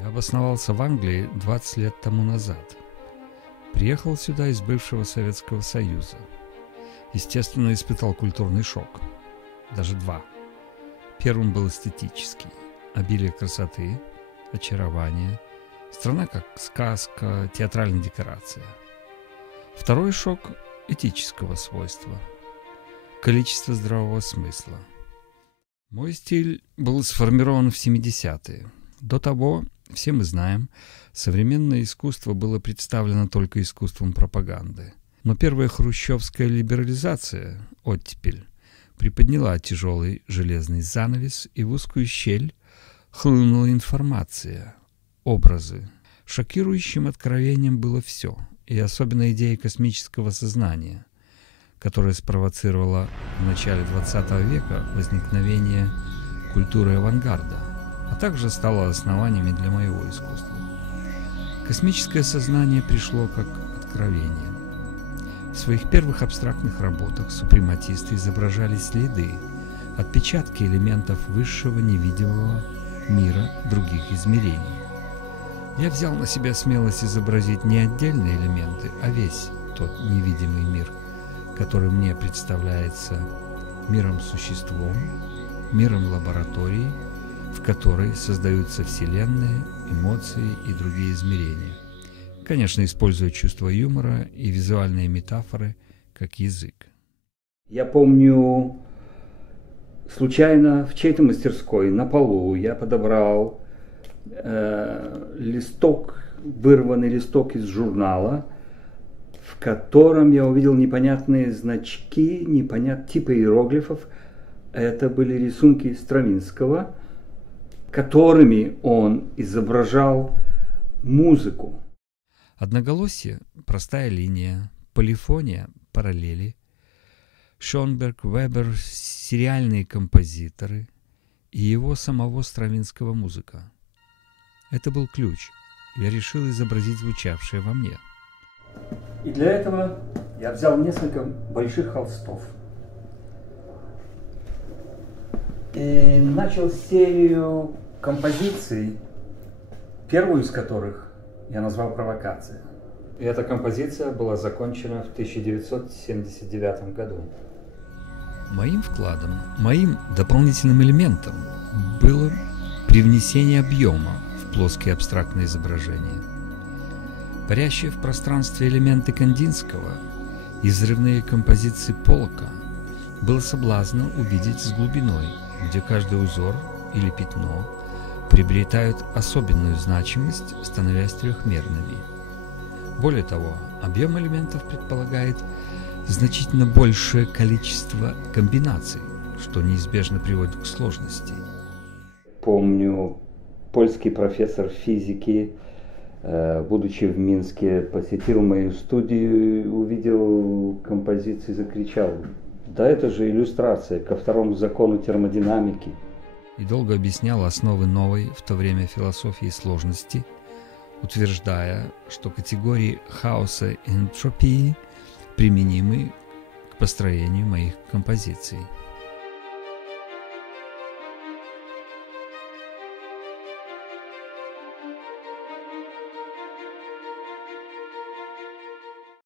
Я обосновался в Англии 20 лет тому назад. Приехал сюда из бывшего Советского Союза. Естественно, испытал культурный шок. Даже два. Первым был эстетический. Обилие красоты, очарования. Страна как сказка, театральная декорация. Второй шок этического свойства. Количество здравого смысла. Мой стиль был сформирован в 70-е. До того, все мы знаем, современное искусство было представлено только искусством пропаганды. Но первая хрущевская либерализация, оттепель, приподняла тяжелый железный занавес, и в узкую щель хлынула информация, образы. Шокирующим откровением было все, и особенно идея космического сознания, которая спровоцировала в начале XX века возникновение культуры авангарда, а также стала основаниями для моего искусства. Космическое сознание пришло как откровение. В своих первых абстрактных работах супрематисты изображали следы, отпечатки элементов высшего невидимого мира других измерений. Я взял на себя смелость изобразить не отдельные элементы, а весь тот невидимый мир, который мне представляется миром-существом, миром лаборатории, в которой создаются вселенные, эмоции и другие измерения. Конечно, используя чувство юмора и визуальные метафоры как язык. Я помню, случайно в чьей-то мастерской на полу я подобрал листок, вырванный листок из журнала, в котором я увидел непонятные значки, типа иероглифов. Это были рисунки Стравинского, которыми он изображал музыку. Одноголосие – простая линия, полифония – параллели, Шонберг, Вебер – сериальные композиторы и его самого Стравинского музыка. Это был ключ. Я решил изобразить звучавшее во мне. И для этого я взял несколько больших холстов и начал серию композиций, первую из которых я назвал «Провокация». И эта композиция была закончена в 1979 году. Моим вкладом, моим дополнительным элементом было привнесение объема в плоские абстрактные изображения. Парящие в пространстве элементы Кандинского и взрывные композиции Поллока было соблазно увидеть с глубиной, где каждый узор или пятно приобретают особенную значимость, становясь трехмерными. Более того, объем элементов предполагает значительно большее количество комбинаций, что неизбежно приводит к сложности. Помню, польский профессор физики, будучи в Минске, посетил мою студию, увидел композицию и закричал: «Да это же иллюстрация ко второму закону термодинамики!» И долго объяснял основы новой в то время философии сложности, утверждая, что категории хаоса и энтропии применимы к построению моих композиций.